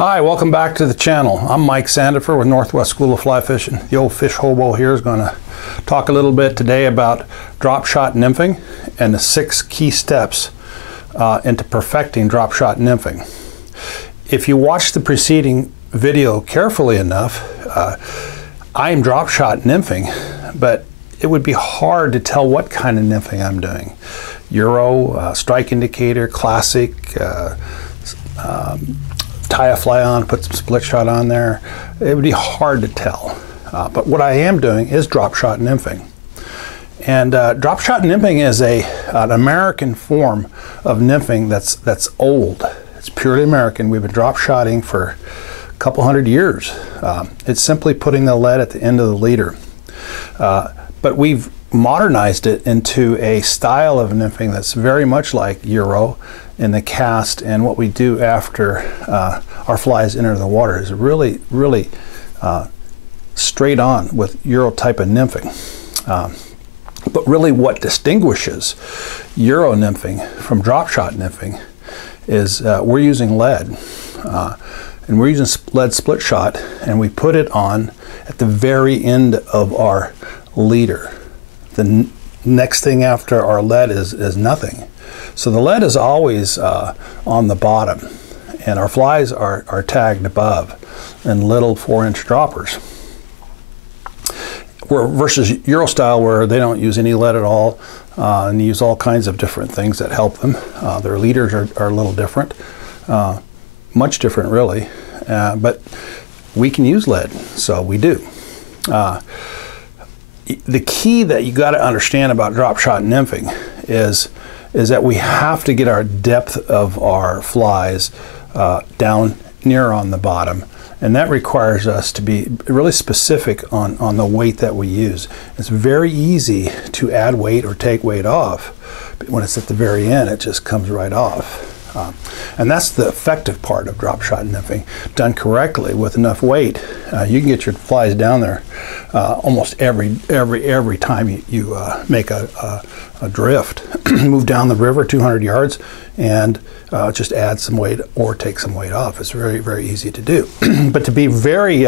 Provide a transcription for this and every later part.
Hi, welcome back to the channel. I'm Mike Sandifer with Northwest School of Fly Fishing. The old fish hobo here is going to talk a little bit today about drop shot nymphing and the 6 key steps into perfecting drop shot nymphing. If you watch the preceding video carefully enough, I am drop shot nymphing, but it would be hard to tell what kind of nymphing I'm doing. Euro, strike indicator, classic, tie a fly on, put some split shot on there. It would be hard to tell. But what I am doing is drop shot nymphing. And drop shot nymphing is an American form of nymphing that's old. It's purely American. We've been drop shotting for a couple hundred years. It's simply putting the lead at the end of the leader. But we've modernized it into a style of nymphing that's very much like Euro in the cast, and what we do after our flies enter the water is really straight on with Euro type of nymphing. But really what distinguishes Euro nymphing from drop shot nymphing is we're using lead, and we're using lead split shot, and we put it on at the very end of our leader. The next thing after our lead is nothing. So the lead is always on the bottom, and our flies are tagged above in little 4-inch droppers. Versus Euro style, where they don't use any lead at all, and use all kinds of different things that help them. Their leaders are a little different, much different really, but we can use lead, so we do. The key that you got to understand about drop shot nymphing is that we have to get our depth of our flies down near on the bottom, and that requires us to be really specific on the weight that we use. It's very easy to add weight or take weight off, but when it's at the very end it just comes right off. And that's the effective part of drop shot nymphing. Done correctly with enough weight, you can get your flies down there almost every time you make a drift. Move down the river 200 yards and just add some weight or take some weight off. It's very easy to do. But to be very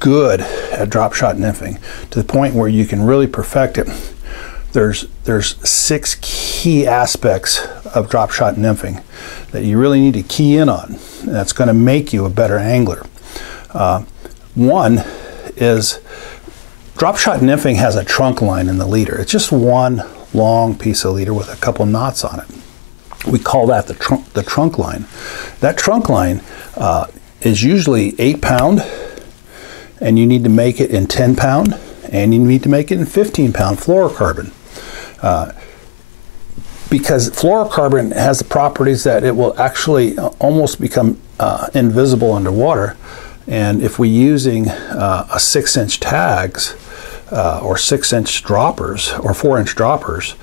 good at drop shot nymphing, to the point where you can really perfect it, there's 6 key aspects of drop shot nymphing that you really need to key in on. That's going to make you a better angler. One is drop shot nymphing has a trunk line in the leader. It's just one long piece of leader with a couple knots on it. We call that the trunk line. That trunk line is usually 8 pound, and you need to make it in 10 pound, and you need to make it in 15 pound fluorocarbon. Because fluorocarbon has the properties that it will actually almost become invisible underwater, and if we're using a 6-inch tags or 6-inch droppers or 4-inch droppers,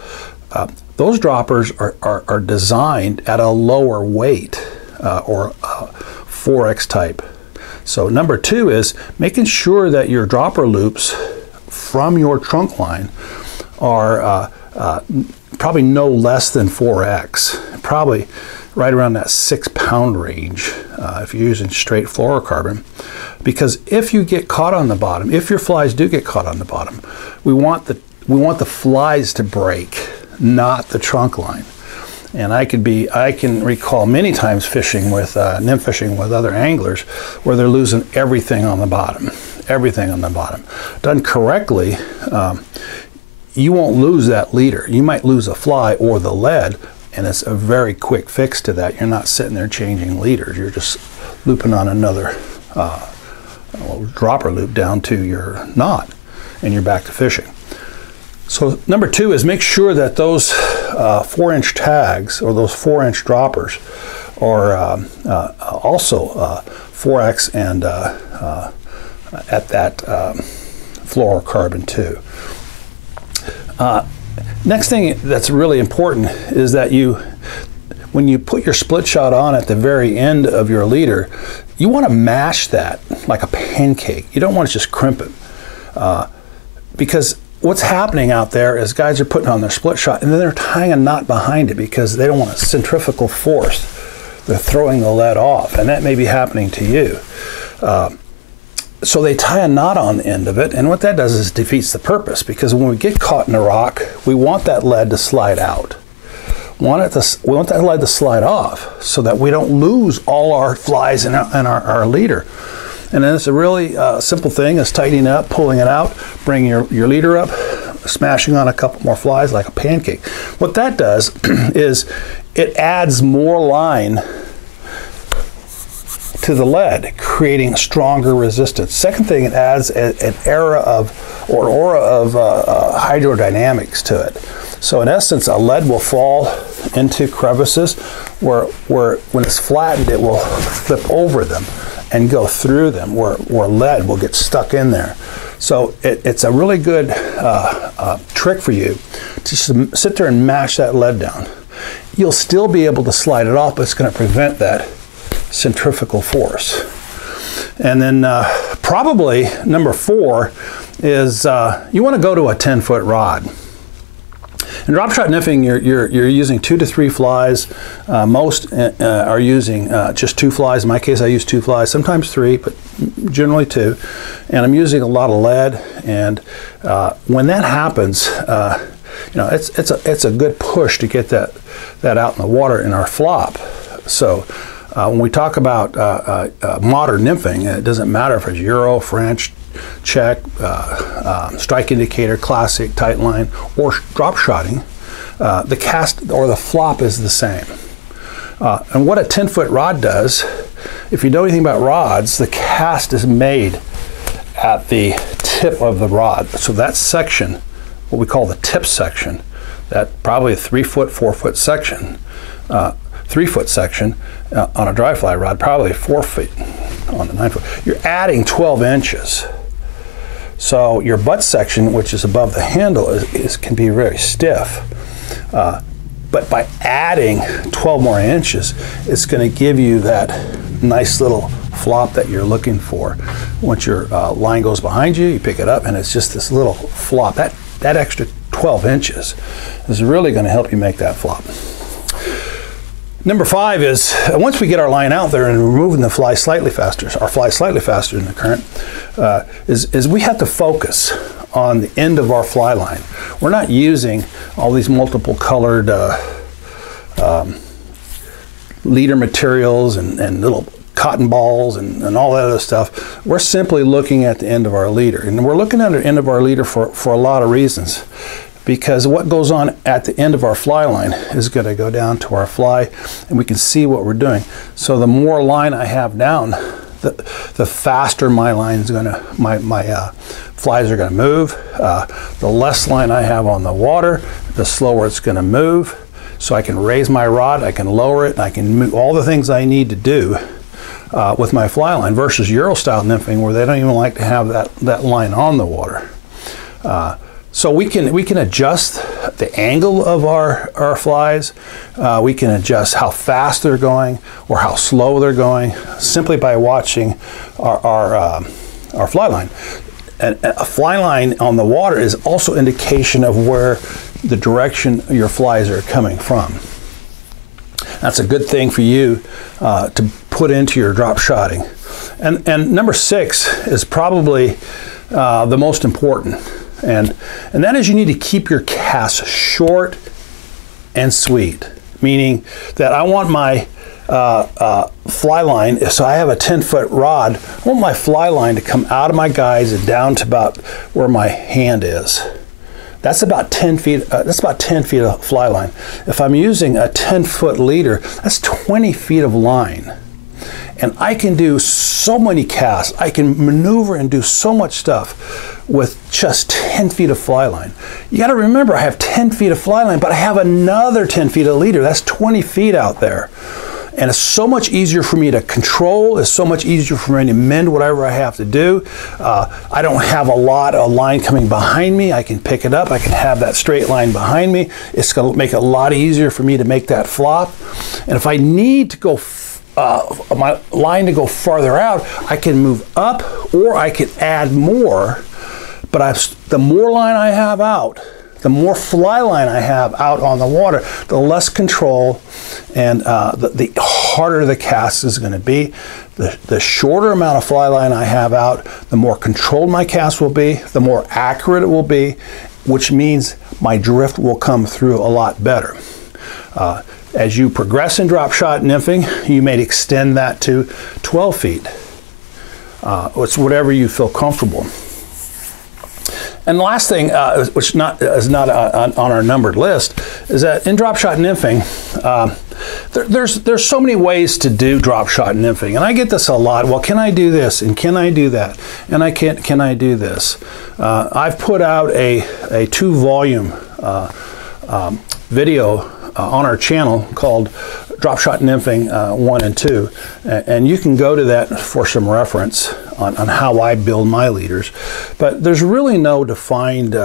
those droppers are designed at a lower weight or 4X type. So number 2 is making sure that your dropper loops from your trunk line are probably no less than 4X, probably right around that 6 pound range if you're using straight fluorocarbon. Because if you get caught on the bottom, if your flies do get caught on the bottom, we want the flies to break, not the trunk line. And I can recall many times fishing with nymph fishing with other anglers where they're losing everything on the bottom, Done correctly, you won't lose that leader. You might lose a fly or the lead, and it's a very quick fix to that. You're not sitting there changing leaders. You're just looping on another dropper loop down to your knot, and you're back to fishing. So number 2 is make sure that those 4-inch tags or those 4-inch droppers are also 4X and at that fluorocarbon too. Next thing that's really important is that when you put your split shot on at the very end of your leader, you want to mash that like a pancake. You don't want to just crimp it. Because what's happening out there is guys are putting on their split shot and then they're tying a knot behind it because they don't want a centrifugal force. they're throwing the lead off, and that may be happening to you. So they tie a knot on the end of it, and what that does is defeats the purpose, because when we get caught in a rock, we want that lead to slide out. We want that lead to slide off so that we don't lose all our flies in our leader. And then it's a really simple thing, is tightening up, pulling it out, bringing your leader up, smashing on a couple more flies like a pancake. What that does is it adds more line to the lead, creating stronger resistance. Second thing, it adds an aura of hydrodynamics to it. So in essence, a lead will fall into crevices where when it's flattened, it will flip over them and go through them, where lead will get stuck in there. So it's a really good trick for you to sit there and mash that lead down. You'll still be able to slide it off, but it's going to prevent that centrifugal force. And then probably number 4 is you want to go to a 10-foot rod. In drop shot nymphing, you're using 2 to 3 flies. Most are using just 2 flies. In my case, I use 2 flies, sometimes 3, but generally 2. And I'm using a lot of lead. And when that happens, it's a good push to get that out in the water in our flop. So when we talk about modern nymphing, it doesn't matter if it's Euro, French, Czech, strike indicator, classic, tight line, or drop shotting, the cast or the flop is the same. And what a 10-foot rod does, if you know anything about rods, the cast is made at the tip of the rod. So that section, what we call the tip section, that probably a 3-foot, 4-foot section, 3-foot section on a dry fly rod, probably 4 feet on a 9-foot. You're adding 12 inches. So your butt section, which is above the handle, can be very stiff. But by adding 12 more inches, it's going to give you that nice little flop that you're looking for. Once your line goes behind you, you pick it up, and it's just this little flop. That extra 12 inches is really going to help you make that flop. Number 5 is, once we get our line out there and we're moving the fly slightly faster, our fly slightly faster than the current, is we have to focus on the end of our fly line. We're not using all these multiple colored leader materials and little cotton balls and all that other stuff. We're simply looking at the end of our leader. And we're looking at the end of our leader for a lot of reasons. Because what goes on at the end of our fly line is going to go down to our fly, and we can see what we're doing. So the more line I have down, the faster my line's going to, my flies are going to move. The less line I have on the water, the slower it's going to move. So I can raise my rod, I can lower it, and I can move all the things I need to do with my fly line, versus Euro style nymphing, where they don't even like to have that line on the water. So we can adjust the angle of our flies. We can adjust how fast they're going or how slow they're going simply by watching our fly line. And a fly line on the water is also indication of where the direction your flies are coming from. That's a good thing for you to put into your drop shotting. And number 6 is probably the most important. And that is, you need to keep your cast short and sweet, meaning that I want my fly line, so I have a 10-foot rod, I want my fly line to come out of my guides and down to about where my hand is. That's about 10 feet. That's about 10 feet of fly line. If I'm using a 10-foot leader, that's 20 feet of line. And I can do so many casts. I can maneuver and do so much stuff with just 10 feet of fly line. You got to remember, I have 10 feet of fly line, but I have another 10 feet of leader. That's 20 feet out there. And it's so much easier for me to control. It's so much easier for me to mend whatever I have to do. I don't have a lot of line coming behind me. I can pick it up. I can have that straight line behind me. It's going to make it a lot easier for me to make that flop. And if I need to go my line to go farther out, I can move up or I can add more. But the more line I have out, the more fly line I have out on the water, the less control and the harder the cast is going to be. The shorter amount of fly line I have out, the more controlled my cast will be, the more accurate it will be, which means my drift will come through a lot better. As you progress in drop shot nymphing, you may extend that to 12 feet. It's whatever you feel comfortable. And the last thing, which is not on our numbered list, is that in drop shot nymphing, there's so many ways to do drop shot nymphing, and I get this a lot. Well, can I do this, and can I do that, and can I do this? I've put out a 2-volume video on our channel called Drop Shot Nymphing 1 and 2, and you can go to that for some reference on how I build my leaders. But there's really no defined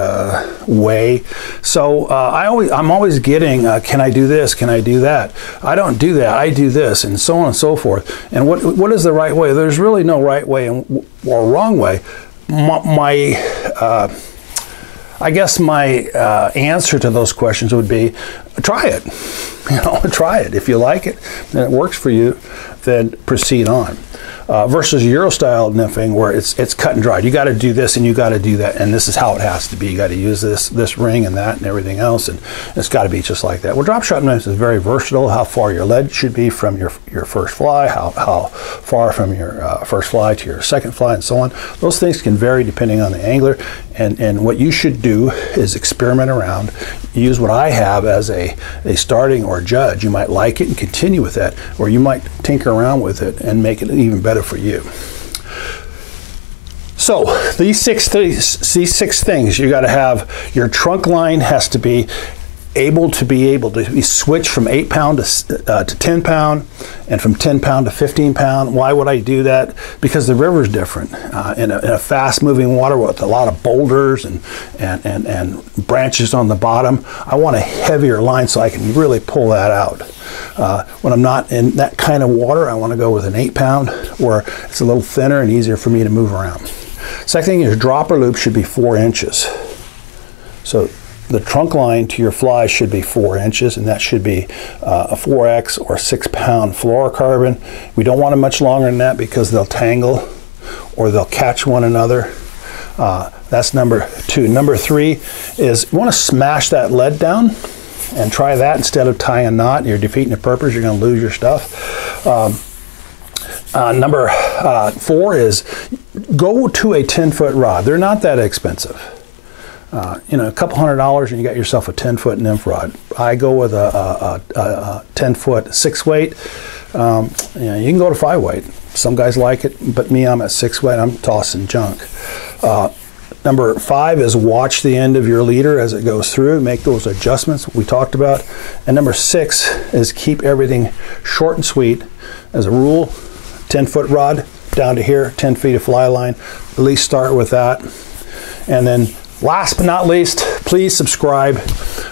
way. So I'm always getting, can I do this? Can I do that? I don't do that. I do this, and so on and so forth. And what is the right way? There's really no right way or wrong way. I guess my answer to those questions would be, try it. Try it. If you like it and it works for you, then proceed on. Versus Euro style nymphing, where it's cut and dried. You got to do this and you got to do that, and this is how it has to be. You got to use this ring and that and everything else, and it's got to be just like that. Well, drop shot nymphing is very versatile. How far your lead should be from your first fly, how far from your first fly to your second fly, and so on. Those things can vary depending on the angler, and what you should do is experiment around. Use what I have as a starting or judge. You might like it and continue with that, or you might tinker around with it and make it even better for you. So these six things, you got to have. Your trunk line has to be able to be switched from 8 pound to 10 pound, and from 10 pound to 15 pound. Why would I do that? Because the river's different. In a fast moving water with a lot of boulders and branches on the bottom, I want a heavier line so I can really pull that out. When I'm not in that kind of water, I want to go with an 8 pound where it's a little thinner and easier for me to move around. Second thing is dropper loop should be 4 inches. So the trunk line to your fly should be 4 inches, and that should be a 4X or 6 pound fluorocarbon. We don't want them much longer than that because they'll tangle or they'll catch one another. That's number 2. Number 3 is you want to smash that lead down and try that instead of tying a knot. You're defeating the purpose. You're going to lose your stuff. Number 4 is go to a 10-foot rod. They're not that expensive. A couple $100 and you got yourself a 10-foot nymph rod. I go with a 10-foot 6-weight. You can go to 5-weight. Some guys like it, but me, I'm at 6-weight. I'm tossing junk. Number 5 is watch the end of your leader as it goes through. Make those adjustments we talked about. And number 6 is keep everything short and sweet. As a rule, 10-foot rod down to here, 10 feet of fly line. At least start with that. And then last but not least, please subscribe.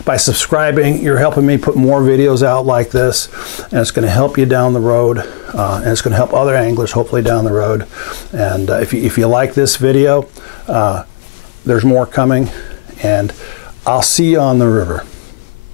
By subscribing, you're helping me put more videos out like this, and it's going to help you down the road, and it's going to help other anglers hopefully down the road. And if you like this video, there's more coming, and I'll see you on the river.